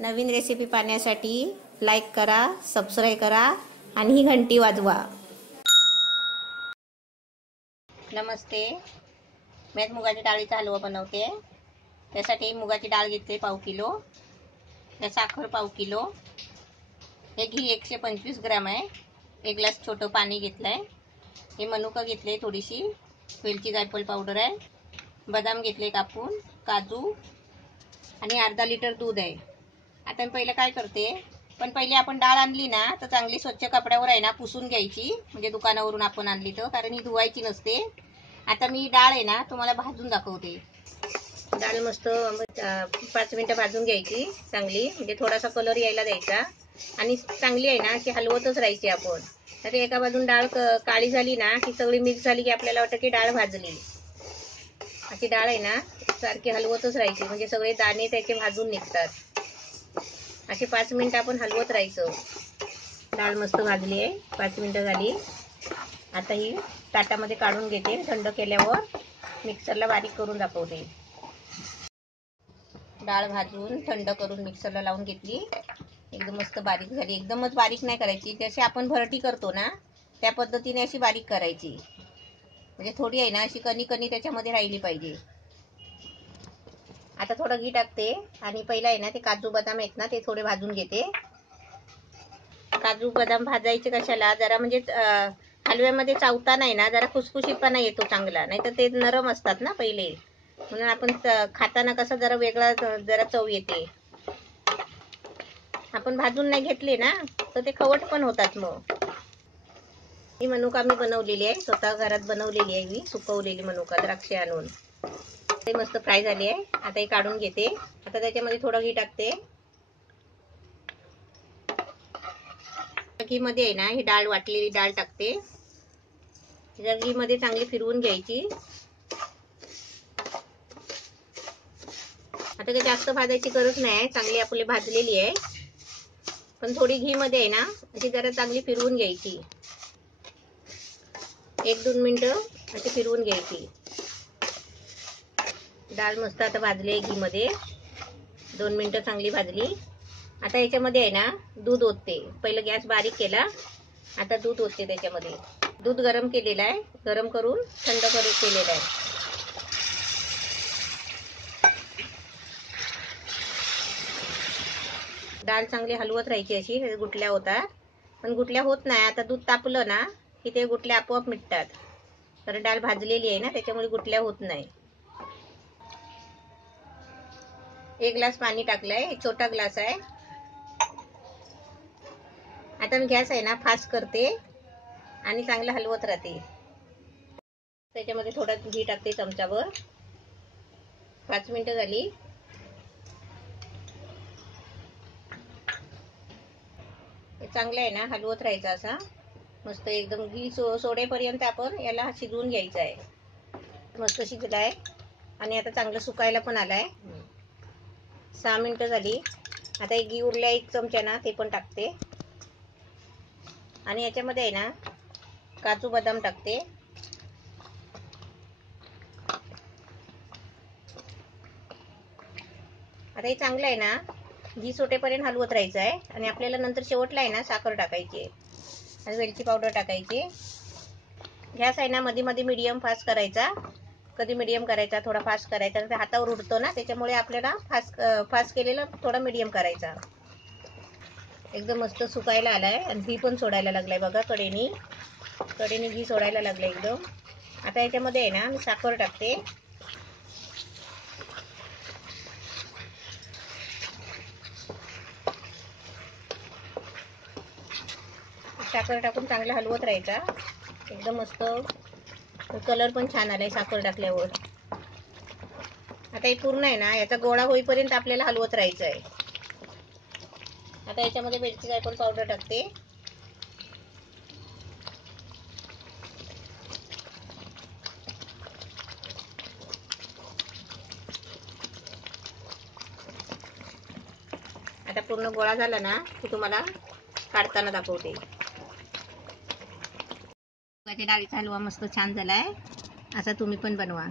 नवीन recipe पाहण्यासाठी like करा, subscribe करा आणि ही घंटी वाजवा। नमस्ते, मी मुगाच्या डाळीचा हलवा बनवते। त्यासाठी मुगाची डाळ घेतली पाव किलो, साखर पाव किलो, हे घी 125 ग्राम आहे, एक ग्लास छोटं पाणी घेतलंय, हे मनुका घेतले, थोडीशी वेलची जायफळ पावडर आहे, बदाम घेतले कापून, काजू आणि अर्धा लिटर दूध आहे। आता मी पहिलं काय करते, पण पहिले आपण डाळ आणली ना तर चांगली स्वच्छ कपड्यावर आहे ना पुसून घ्यायची, म्हणजे दुकानावरून आपण आणली तर, कारण ही धुवायची नसते। आता मी डाळ आहे ना तुम्हाला भाजून दाखवते। डाळ मस्त 5 मिनिटं भाजून घ्यायची चांगली, म्हणजे थोडासा कलर यायला द्यायचा आणि चांगली आहे ना की हलवतच राहायची आपण। तर एका बाजून डाळ काळी झाली ना की सगळी मिक्स झाली की आपल्याला वाटतं की डाळ भाजली। अशी डाळ आहे ना सारखी हलवतच राहायची, म्हणजे सगळे दाणे त्याचे भाजून निघतात। अशी 5 मिनिटं आपण हलवत राहायचं। डाळ मस्त भाजली आहे, 5 मिनिटं झाली। आता ही ताटामध्ये काढून घेते, थंड केल्यावर मिक्सरला बारीक करून दाखवते। डाळ भाजून थंड करून मिक्सरला लावून घेतली, एकदम मस्त बारीक झाली। एकदमच बारीक नाही करायची, जसे आपण भरटी करतो ना त्या पद्धतीने अशी बारीक करायची, म्हणजे थोडी आहे ना अशी कणी कणी त्याच्यामध्ये राहिली पाहिजे। आता थोडं घी टाकते आणि पहिला आहे ना ते काजू बदाम आहेत ना ते थोडे भाजून घेते। काजू बदाम भाजायचे कशाला, जरा म्हणजे हलव्यामध्ये चावता नाही ना जरा खुसखुशीतपणा येतो चांगला, नाही तर ते नरम असतात ना पहिले, म्हणून आपण खाताना कसं जरा वेगळा जरा चव येते। आपण भाजून नाही घेतले ना तर ते खवट पण होतात। मग ही मनुका मी बनवलेली आहे, स्वतः घरात बनवलेली आहे मी, सुकवलेली मनुका द्राक्षे आणून। ते मस्त फ्राय झाली आहे, आता हे काढून घेते। आता त्याच्यामध्ये थोडं घी टाकते, घी मध्ये आहे ना ही डाळ वाटलेली डाळ टाकते, घी मध्ये चांगली फिरवून घ्यायची। आता काही जास्त भाजायची गरज नाही आहे, चांगली आपली भाजलेली आहे, पण थोडी घी मध्ये आहे ना अशी जरा चांगली फिरवून घ्यायची, 1-2 मिनिटं अशी फिरवून घ्यायची। डाळ मस्त आता भाजली आहे घी मध्ये, 2 मिनिटं चांगली भाजली। आता याच्यामध्ये आहे ना दूध ओतते, पहिलं गॅस बारीक केला, आता दूध ओतते त्याच्यामध्ये। दूध गरम केलेलं आहे, गरम करून थंड केलेलं आहे। डाळ चांगली हलवत राहायची, अशी गुठल्या होतात, पण गुठल्या होत नाही। आता दूध तापलं ना की ते गुठल्या आपोआप मिटतात, कारण डाळ भाजलेली आहे ना त्याच्यामुळे गुठल्या होत नाही। 1 ग्लास पाणी टाकलंय, छोटा ग्लास आहे। आता मी गॅस आहे ना फास्ट करते आणि चांगलं हलवत राहते। त्याच्यामध्ये थोडं घी टाकते चमचाभर, 5 मिनिटं झाली। चांगलं आहे ना हलवत राहायचं असा, मस्त एकदम घी सोडेपर्यंत आपण याला शिजवून घ्यायचं आहे। मस्त शिजलाय आणि आता चांगलं सुकायला पण आलाय। 6 मिनिटं झाली। आता एक घी उरल्या 1 चमचा ना ते पण टाकते आणि याच्यामध्ये आहे ना काजू बदाम टाकते। आता हे चांगलं आहे ना घी सोटेपर्यंत हलवत राहायचं आहे आणि आपल्याला नंतर शेवटला आहे ना साखर टाकायची आहे आणि वेलची पावडर टाकायची। गॅस आहे ना मध्ये मध्ये मीडियम फास्ट करायचा, कधी मीडियम करायचा थोडा फास्ट करायचा, तर हातावर उडतो ना त्याच्यामुळे आपल्याला फास्ट केलेला थोडा मीडियम करायचा। एकदम मस्त सुकायला आलाय आणि घी पण सोडायला लागलाय बघा, कडेने घी सोडायला लागलं एकदम। आता याच्यामध्ये आहे ना मी साखर टाकते, साखर टाकून चांगलं हलवत राहायचा, एकदम मस्त कलर पण छान आलाय साखर टाकल्यावर। आता हे पूर्ण आहे ना याचा गोळा होईपर्यंत आपल्याला हलवत राहायचं आहे। आता याच्यामध्ये वेलची जायफळ पावडर टाकते, आता पूर्ण गोळा झाला ना की तुम्हाला काढताना दाखवते। मुगाच्या डाळीचा हलवा मस्त छान झालाय, असा तुम्ही पण बनवा।